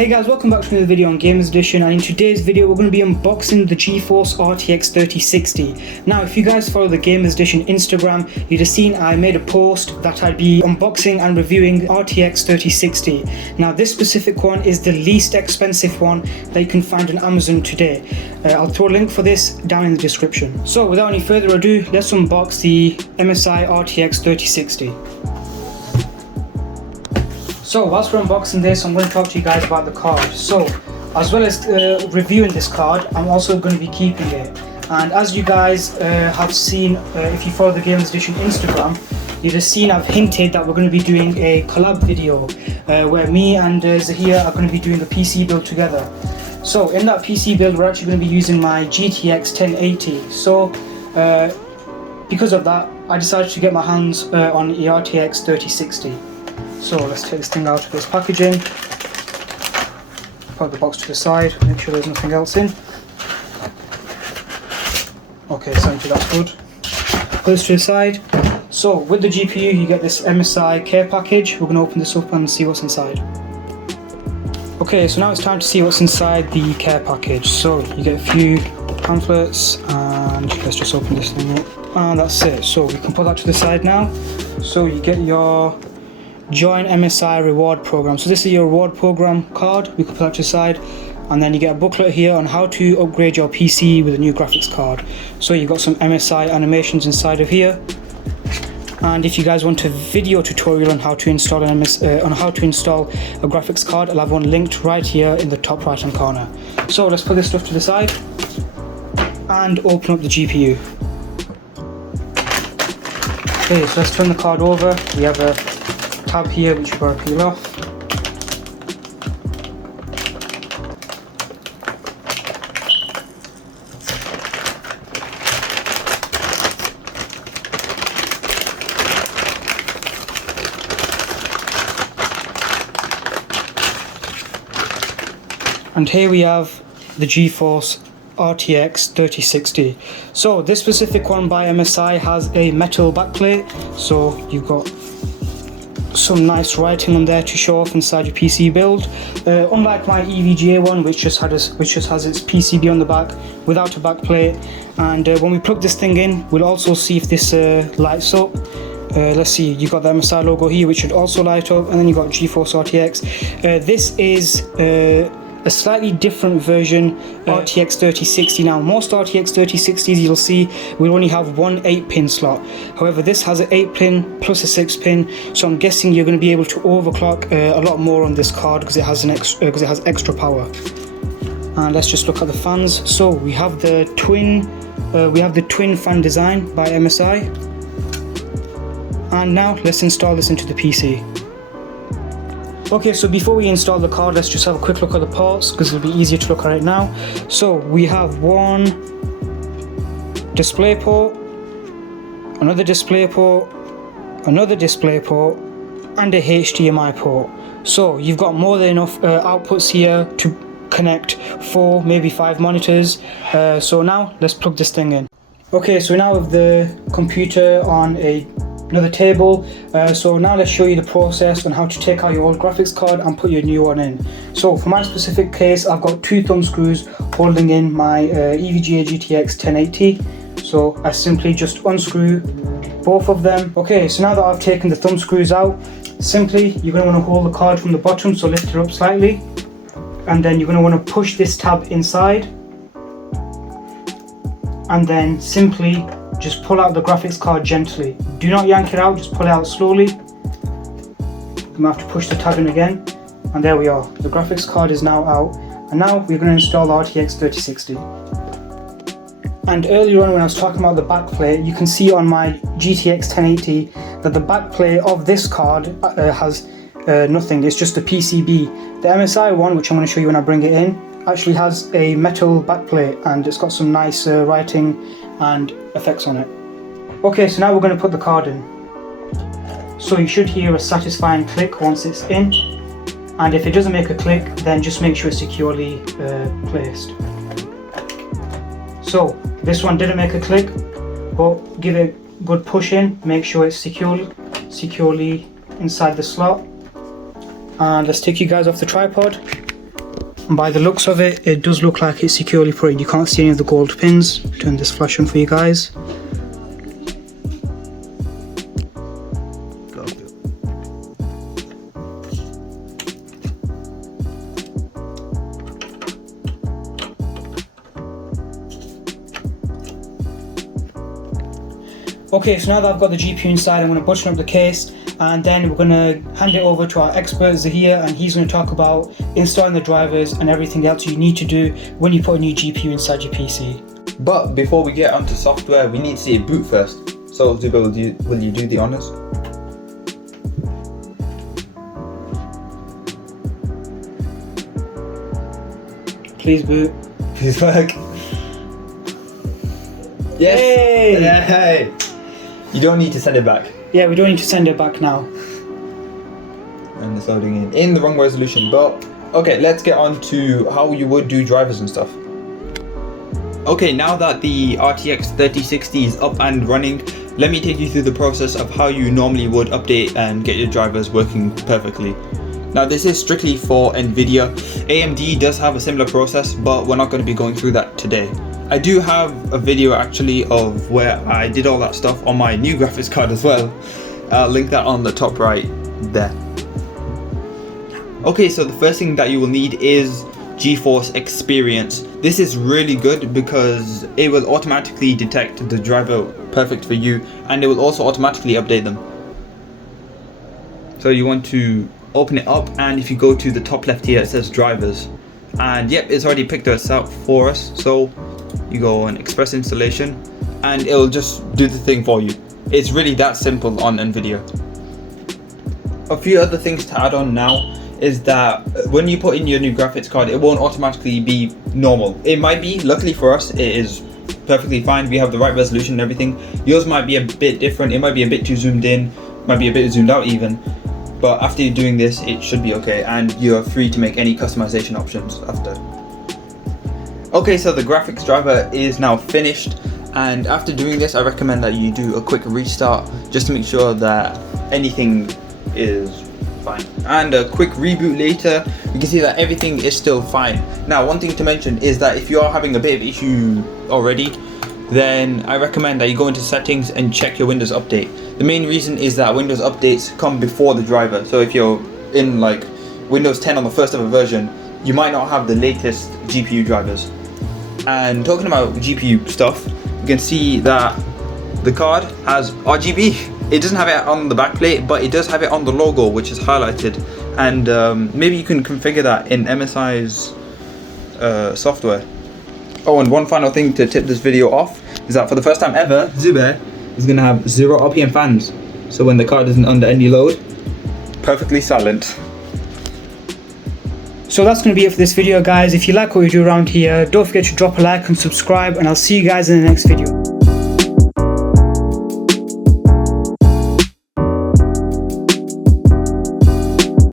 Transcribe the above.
Hey guys, welcome back to another video on Gamers Edition, and in today's video we're going to be unboxing the GeForce RTX 3060. Now if you guys follow the Gamers Edition Instagram, you'd have seen I made a post that I'd be unboxing and reviewing RTX 3060. Now this specific one is the least expensive one that you can find on Amazon today. I'll throw a link for this down in the description. So without any further ado, let's unbox the MSI RTX 3060. So whilst we're unboxing this, I'm going to talk to you guys about the card. So as well as reviewing this card, I'm also going to be keeping it. And as you guys have seen, if you follow the Gamers Edition Instagram, you'd have seen I've hinted that we're going to be doing a collab video where me and Zahir are going to be doing a PC build together. So in that PC build, we're actually going to be using my GTX 1080. So because of that, I decided to get my hands on the RTX 3060. So let's take this thing out of its packaging, put the box to the side, make sure there's nothing else in. Okay, so that's good. Put this to the side. So with the GPU you get this MSI care package. We're going to open this up and see what's inside. Okay, so now it's time to see what's inside the care package. So you get a few pamphlets, and let's just open this thing up. And that's it. So we can put that to the side now. So you get your Join MSI reward program. So this is your reward program card. We can put that to the side, and then you get a booklet here on how to upgrade your PC with a new graphics card. So you've got some MSI animations inside of here, and if you guys want a video tutorial on how to install a graphics card, I'll have one linked right here in the top right hand corner. So let's put this stuff to the side and open up the GPU. Okay, so let's turn the card over. We have a tab here which you've got to peel off. And here we have the GeForce RTX 3060. So this specific one by MSI has a metal backplate, so you've got some nice writing on there to show off inside your PC build. Unlike my EVGA one, which just has its PCB on the back without a backplate. And when we plug this thing in, we'll also see if this lights up. Let's see, you've got the MSI logo here, which should also light up, and then you've got GeForce RTX. This is a slightly different version RTX 3060. Now most RTX 3060s you'll see will only have one 8-pin slot. However, this has an 8-pin plus a 6-pin, so I'm guessing you're going to be able to overclock a lot more on this card because it has extra power. And let's just look at the fans. So we have the twin fan design by MSI. And now let's install this into the PC. Okay, so before we install the card, let's just have a quick look at the ports because it'll be easier to look at it now. So we have one display port, another display port, another display port, and a HDMI port. So you've got more than enough outputs here to connect 4, maybe 5 monitors. So now let's plug this thing in. Okay, so we now have the computer on another table. So now let's show you the process on how to take out your old graphics card and put your new one in. So for my specific case, I've got 2 thumb screws holding in my EVGA GTX 1080. So I simply just unscrew both of them. Okay, so now that I've taken the thumb screws out, simply you're going to want to hold the card from the bottom, so lift it up slightly, and then you're going to want to push this tab inside, and then simply just pull out the graphics card gently. Do not yank it out, just pull it out slowly. You might have to push the tab in again, and there we are. The graphics card is now out, and now we're going to install RTX 3060. And earlier on when I was talking about the backplate, you can see on my GTX 1080 that the backplate of this card has nothing, it's just a PCB. The MSI one, which I'm going to show you when I bring it in, actually has a metal backplate, and it's got some nice writing and effects on it. Okay, so now we're going to put the card in. So you should hear a satisfying click once it's in, and if it doesn't make a click, then just make sure it's securely placed. So this one didn't make a click, but give it a good push in, make sure it's securely inside the slot. And let's take you guys off the tripod. And by the looks of it, it does look like it's securely put in. You can't see any of the gold pins. Turn this flash on for you guys. Okay, so now that I've got the GPU inside, I'm going to button up the case, and then we're going to hand it over to our expert Zahir, and he's going to talk about installing the drivers and everything else you need to do when you put a new GPU inside your PC. But before we get onto software, we need to see it boot first. So Zuba, will you do the honors? Please boot. Please work. Yes. Yay! Yay! You don't need to send it back. Yeah, we don't need to send it back now. And it's loading in the wrong resolution. But okay, let's get on to how you would do drivers and stuff. Okay, now that the RTX 3060 is up and running, let me take you through the process of how you normally would update and get your drivers working perfectly. Now this is strictly for Nvidia. AMD does have a similar process, but we're not going to be going through that today. I do have a video actually of where I did all that stuff on my new graphics card as well. I'll link that on the top right there. Okay, so the first thing that you will need is GeForce Experience. This is really good because it will automatically detect the driver perfect for you, and it will also automatically update them. So you want to open it up, and if you go to the top left here, it says drivers, and yep, it's already picked us out for us. So you go on Express Installation, and it'll just do the thing for you. It's really that simple on Nvidia. A few other things to add on now is that when you put in your new graphics card, it won't automatically be normal. It might be, luckily for us, it is perfectly fine. We have the right resolution and everything. Yours might be a bit different. It might be a bit too zoomed in, might be a bit zoomed out even. But after you're doing this, it should be okay, and you're free to make any customization options after. Okay, so the graphics driver is now finished, and after doing this, I recommend that you do a quick restart just to make sure that anything is fine. And a quick reboot later, you can see that everything is still fine. Now, one thing to mention is that if you are having a bit of issue already, then I recommend that you go into settings and check your Windows update. The main reason is that Windows updates come before the driver. So if you're in like Windows 10 on the first ever version, you might not have the latest GPU drivers. And talking about GPU stuff, you can see that the card has RGB. It doesn't have it on the backplate, but it does have it on the logo, which is highlighted. And maybe you can configure that in MSI's software. Oh, and one final thing to tip this video off is that for the first time ever, Zubair is going to have 0 RPM fans. So when the card isn't under any load, perfectly silent. So that's going to be it for this video, guys. If you like what we do around here, don't forget to drop a like and subscribe, and I'll see you guys in the next video.